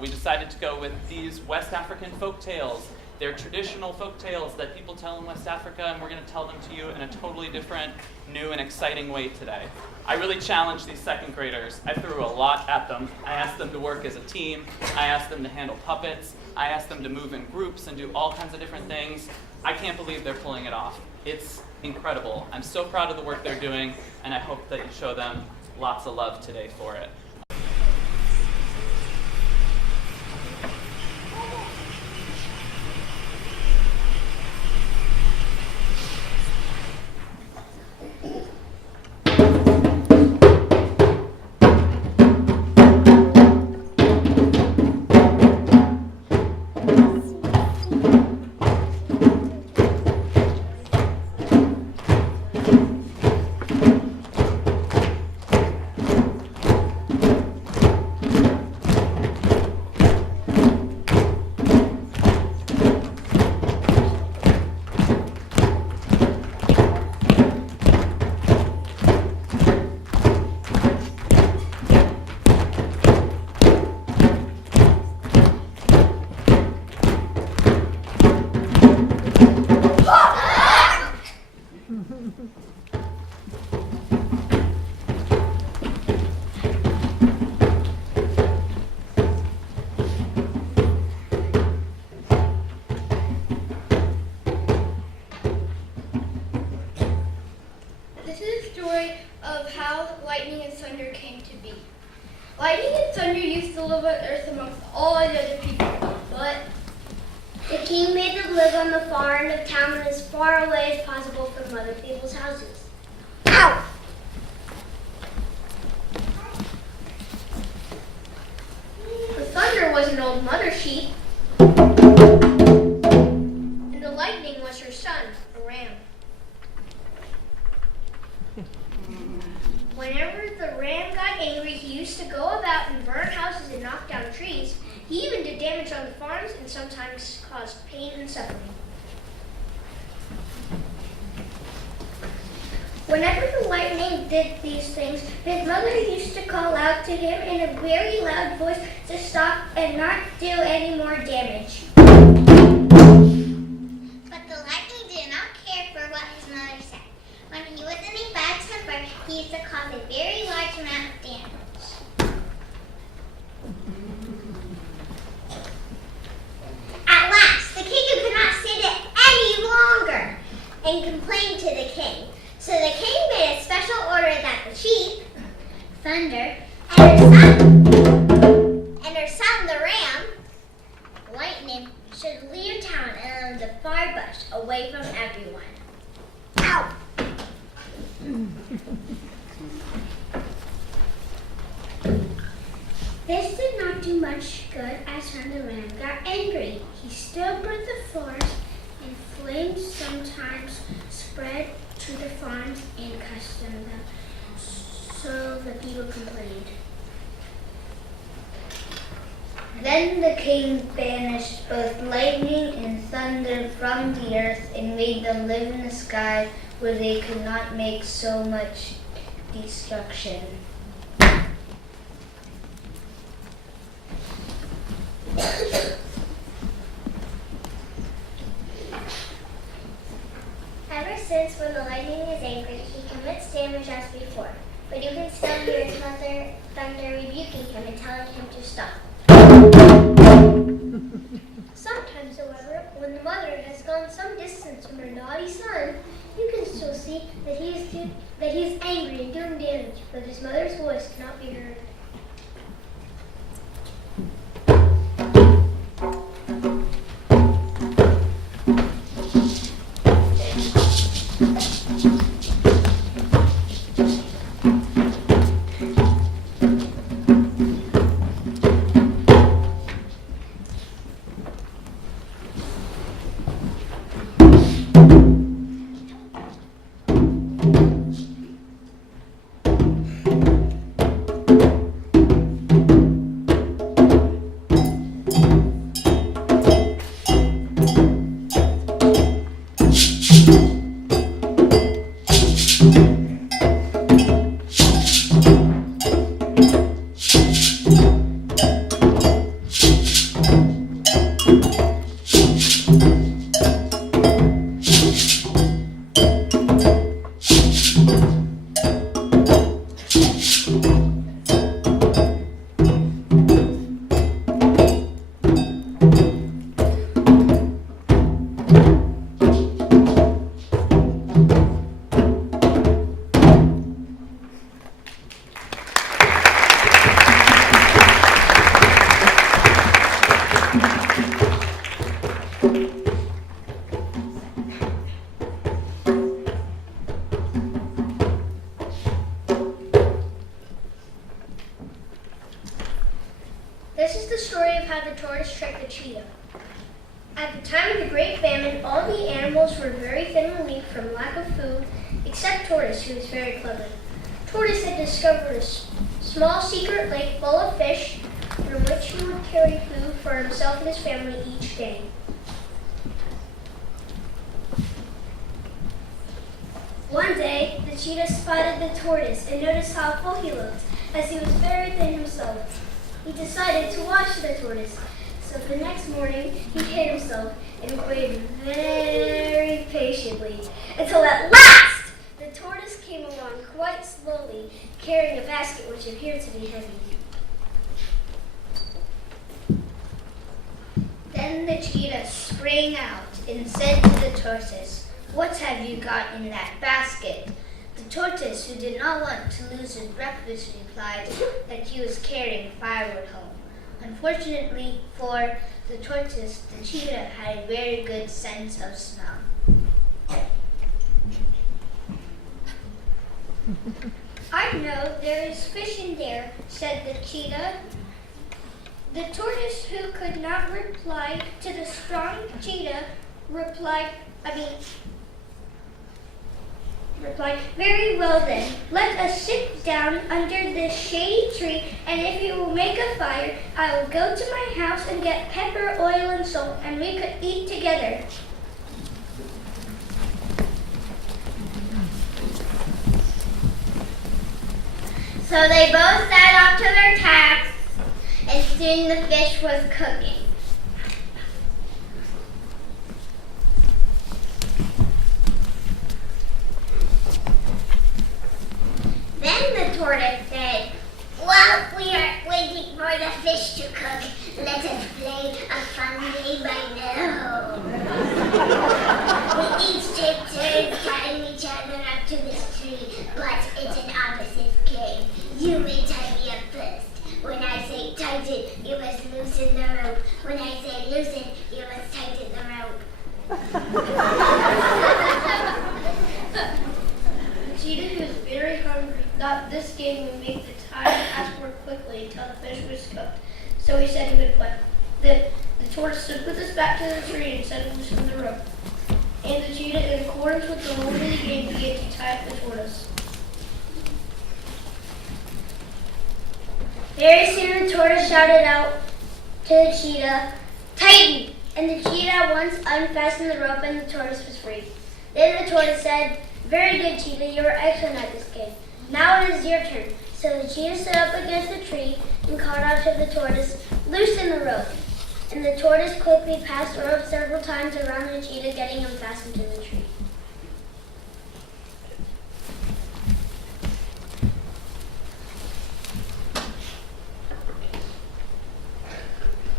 We decided to go with these West African folk tales. They're traditional folk tales that people tell in West Africa, and we're going to tell them to you in a totally different, new, and exciting way today. I really challenged these second graders. I threw a lot at them. I asked them to work as a team. I asked them to handle puppets. I asked them to move in groups and do all kinds of different things. I can't believe they're pulling it off. It's incredible. I'm so proud of the work they're doing, and I hope that you show them lots of love today for it. This is a story of how lightning and thunder came to be. Lightning and thunder used to live on Earth amongst all the other people, but the king made them live on the far end of town and as far away as possible from other people's houses. Ow! The thunder was an old mother sheep, and the lightning was her son, a ram. Whenever the ram got angry, he used to go about and burn houses and knock down trees. He even did damage on the farms and sometimes caused pain and suffering. Whenever the lightning did these things, his mother used to call out to him in a very loud voice to stop and not do any more damage. But the lightning did not care for what his mother said. When he was in a bad temper, he used to cause a very large amount of damage. At last, the king could not stand it any longer and complained to the king. So the king made a special order that the sheep, Thunder, and her son, the ram, Lightning, should leave town and live in the far bush away from everyone. Ow! This did not do much good as when the ram got angry. He still burnt the forest, and flames sometimes spread to the farms and consumed them. So the people complained. Then the king banished both lightning and thunder from the earth and made them live in the sky where they could not make so much destruction. Ever since when the lightning is angry, he commits damage as before. But you can still hear his mother Thunder rebuking him and telling him to stop. Sometimes, however, when the mother has gone some distance from her naughty son, you can still see that he is angry and doing damage, but his mother's voice cannot be heard. story of how the tortoise tricked the cheetah. At the time of the Great Famine, all the animals were very thin and weak from lack of food, except Tortoise, who was very clever. Tortoise had discovered a small secret lake full of fish from which he would carry food for himself and his family each day. One day, the cheetah spotted the tortoise and noticed how full he looked, as he was very thin himself. He decided to watch the tortoise. So the next morning, he hid himself and waited very patiently until at last the tortoise came along quite slowly, carrying a basket which appeared to be heavy. Then the cheetah sprang out and said to the tortoise, "What have you got in that basket?" The tortoise, who did not want to lose his breakfast, replied that he was carrying firewood home. Unfortunately for the tortoise, the cheetah had a very good sense of smell. "I know there is fish in there," said the cheetah. The tortoise, who could not reply to the strong cheetah, replied, "Very well then, let us sit down under this shady tree, and if you will make a fire, I will go to my house and get pepper, oil, and salt, and we could eat together." So they both set off to their tasks, and soon the fish was cooking. Then the tortoise said, "While we are waiting for the fish to cook, let us play a fun game I know." We each take turns tying each other up to this tree, but it's an opposite game. You may tie me up first. When I say tighten, you must loosen the rope. When I say loosen, you must tighten the rope. The cheetah, who was very hungry, thought this game would make the time pass more quickly until the fish was cooked. So he said he would play. The tortoise stood with his back to the tree and said loosen the rope. And the cheetah, in accordance with the rules of the game, began to tie up the tortoise. Very soon the tortoise shouted out to the cheetah, "Tighten!" And the cheetah at once unfastened the rope and the tortoise was free. Then the tortoise said, "Very good, cheetah, you are excellent at this game. Now it is your turn." So the cheetah stood up against the tree and called out to the tortoise, "Loosen the rope." And the tortoise quickly passed the rope several times around the cheetah, getting him fastened to the tree.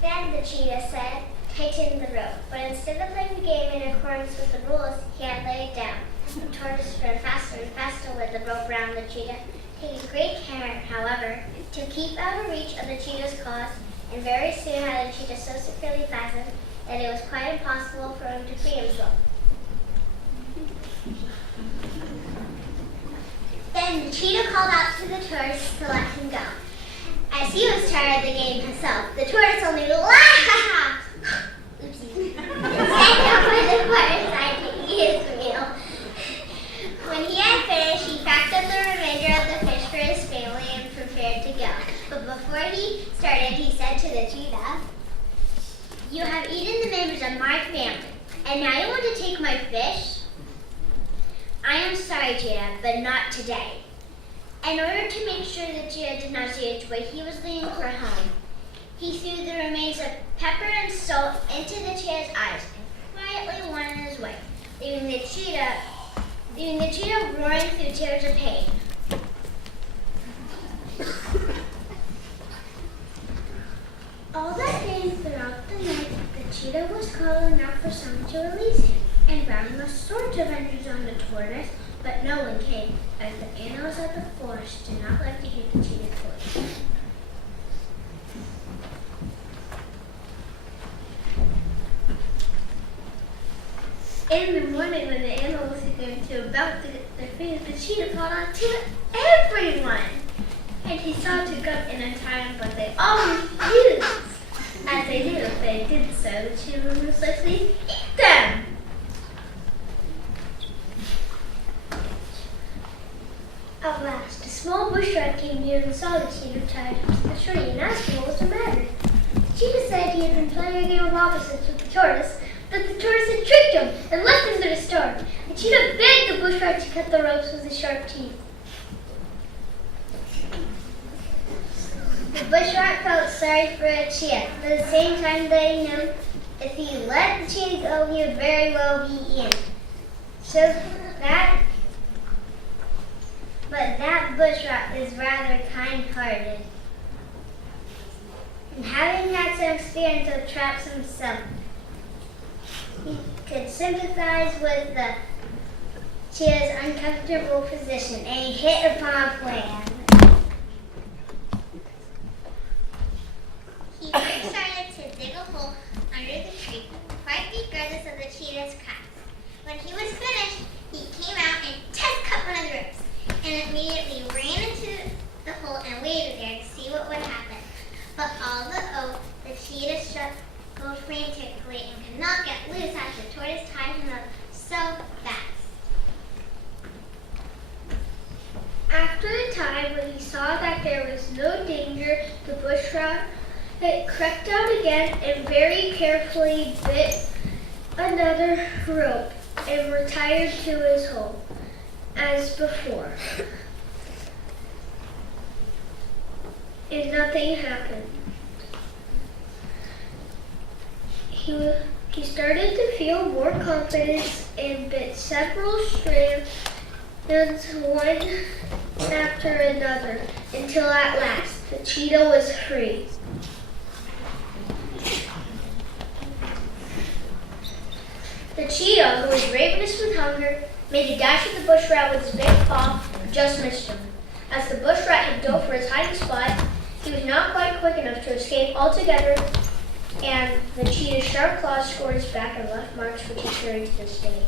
Then the cheetah said, "Tighten the rope." But instead of playing the game in accordance with the rules, he had laid it down. The tortoise ran faster and faster with the rope around the cheetah, taking great care, however, to keep out of reach of the cheetah's claws, and very soon had the cheetah so securely fastened that it was quite impossible for him to free himself. Then the cheetah called out to the tortoise to let him go. As he was tired of the game himself, the tortoise only laughed. Oopsie. Sat over the fireside to eat his meal. When he had finished, he packed up the remainder of the fish for his family and prepared to go. But before he started, he said to the cheetah, "You have eaten the members of my family, and now you want to take my fish? I am sorry, cheetah, but not today." In order to make sure the cheetah did not see its way, he was leaving for home. He threw the remains of pepper and salt into the cheetah's eyes and quietly went on his way, leaving the cheetah roaring through tears of pain. All that day and throughout the night, the cheetah was calling out for someone to release him, and ran all sorts of adventures on the tortoise, but no one came, as the animals of the forest did not like to hear the cheetah's voice. In the morning, when the animals were going to about to get their food, the cheetah called out to everyone, and he sought to come in on time, but they all refused. if they did so, the cheetah would most likely eat them. At last, a small bush rat came near and saw the cheetah tied up to the tree and asked him what was the matter. The cheetah said he had been playing a game of opposites with the tortoise, but the tortoise had tricked him and left him there to starve. The cheetah begged the bush rat to cut the ropes with his sharp teeth. The bush rat felt sorry for the cheetah, but at the same time they knew if he let the cheetah go, he would very well be eaten. But that bush rat is rather kind-hearted, and having had some experience with traps himself, he could sympathize with the cheetah's uncomfortable position, and he hit upon a plan. He first started to dig a hole under the tree, quite regardless of the cheetah's cries. When he was finished, he came out and just cut one of the ropes, and immediately ran into the hole and waited there to see what would happen. But although the cheetah struggled frantically and could not get loose after the tortoise tied him up so fast. After a time, when he saw that there was no danger, the bush rat crept out again and very carefully bit another rope and retired to his hole as before. And nothing happened. He started to feel more confidence and bit several strands one after another until at last the cheetah was free. The cheetah, who was ravenous with hunger, made a dash at the bush rat with his big paw, but just missed him. As the bush rat had dove for his hiding spot, he was not quite quick enough to escape altogether, and the cheetah's sharp claws scored his back and left marks which he carried to this day.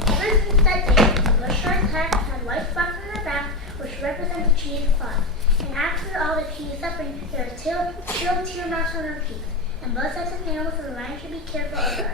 Ever since that day, the bush rat's head had white spots on her back, which represent the cheetah's claws. And after all the cheetah's suffering, there are still tear marks on her cheeks. And both sets of animals in the line should be careful of others.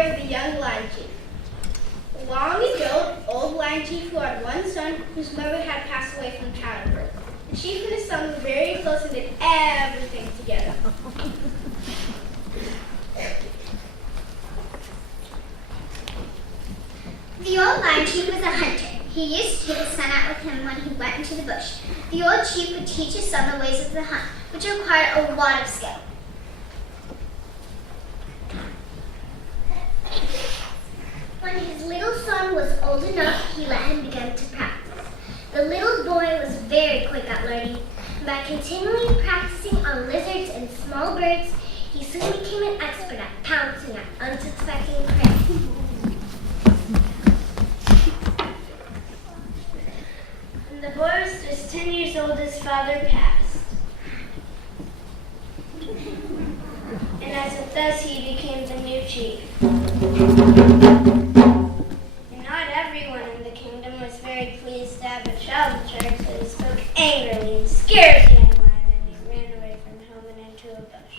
story of the young lion chief. Long ago, an old lion chief who had one son whose mother had passed away from childbirth. The chief and his son were very close and did everything together. The old lion chief was a hunter. He used to take his son out with him when he went into the bush. The old chief would teach his son the ways of the hunt, which required a lot of skill. When his little son was old enough, he let him begin to practice. The little boy was very quick at learning. By continually practicing on lizards and small birds, he soon became an expert at pouncing at unsuspecting prey. When the boy was just 10 years old, his father passed. And as it does, he became the new chief. Not everyone in the kingdom was very pleased to have a child in charge, so he spoke angrily and scared the young lion, and he ran away from home and into a bush.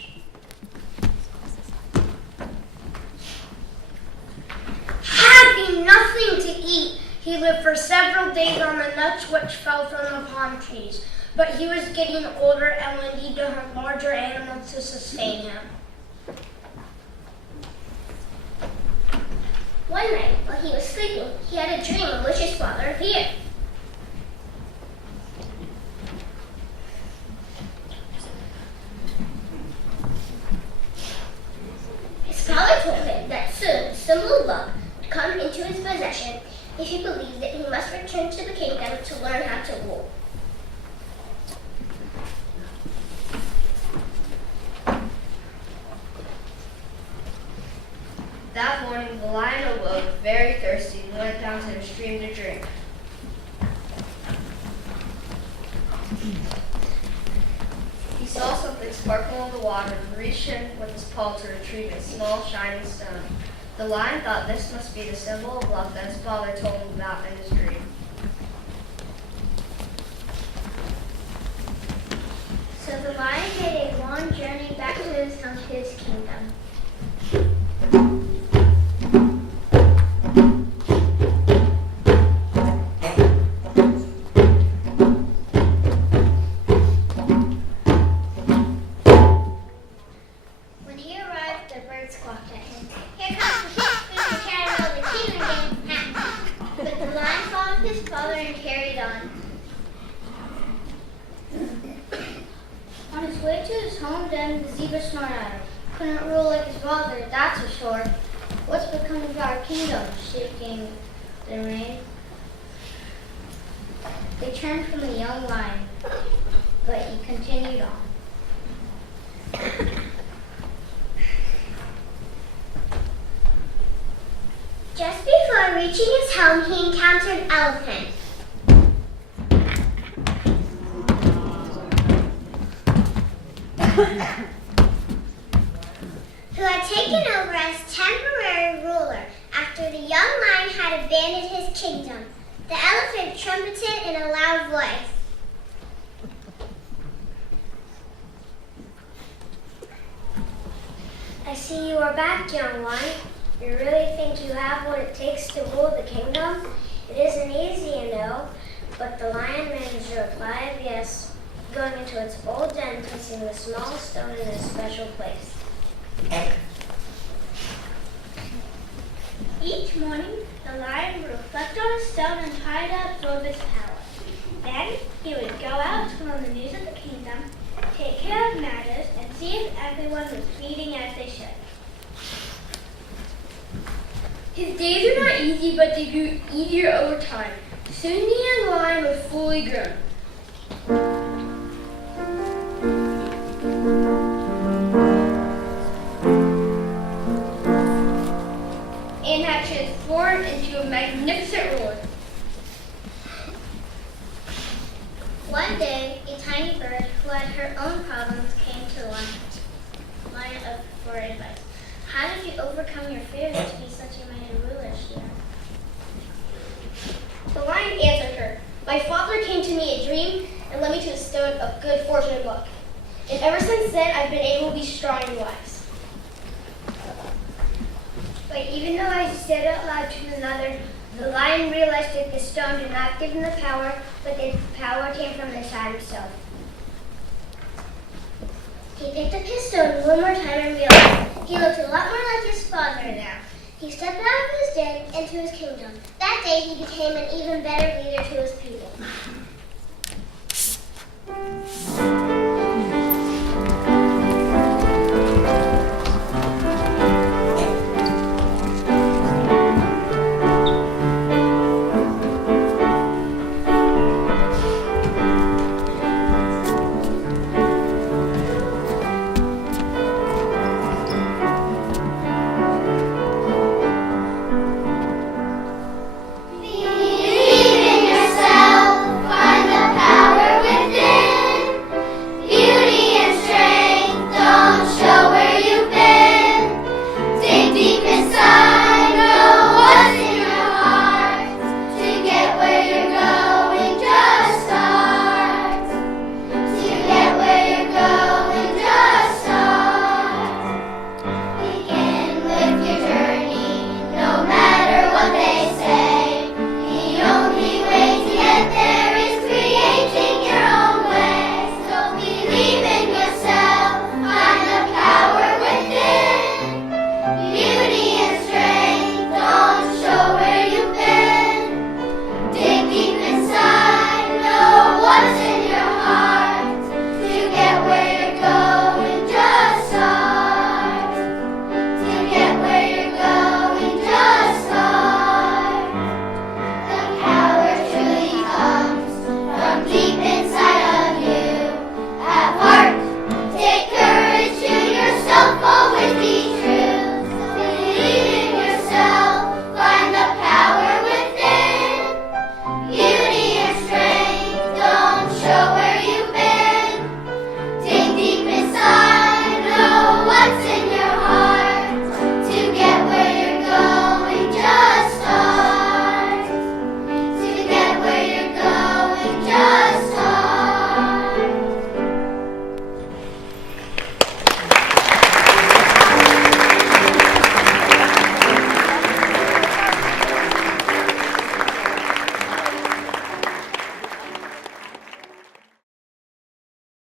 Having nothing to eat, he lived for several days on the nuts which fell from the palm trees. But he was getting older and would need to hunt larger animals to sustain him. One night, while he was sleeping, he had a dream in which his father appeared. His father told him that soon some little bug would come into his possession if he believed that he must return to the kingdom to learn how to rule. That morning, the lion awoke very thirsty and went down to the stream to drink. He saw something sparkle in the water and reached in with his paw to retrieve a small, shining stone. The lion thought this must be the symbol of luck that his father told him about in his dream. So the lion made a long journey back to his kingdom. When he arrived, the birds squawked at him. Here comes the sheep, who's the carrying over the kingdom again. But the lion followed his father and carried on. On his way to his home den, the zebra snorted at him. Couldn't rule like his father, that's for sure. What's becoming of our kingdom? Shaking the rein. They turned from the young lion, but he continued on. Just before reaching his home, he encountered an elephant. Who had taken over as temporary ruler after the young lion had abandoned his kingdom. The elephant trumpeted in a loud voice. I see you are back, young one. You really think you have what it takes to rule the kingdom? It isn't easy, you know. But the lion managed to reply of yes, going into its old den, placing the small stone in a special place. Each morning, the lion would reflect on a stone and tie it up above his palace. Then, he would go out to learn the news of the kingdom, take care of matters, and see if everyone was feeding as they should. His days were not easy, but they grew easier over time. Soon the young lion was fully grown. And had transformed into a magnificent ruler. One day, a tiny bird who had her own problems came to the lion for advice. How did you overcome your fears to be such a mighty ruler, she asked. The lion answered her, "My father came to me in a dream and led me to a stone of good fortune and luck. And ever since then, I've been able to be strong and wise." But And even though I said out loud to another, the lion realized that the stone did not give him the power, but that the power came from inside himself. He picked up his stone one more time and realized he looked a lot more like his father now. He stepped out of his den into his kingdom. That day he became an even better leader to his people.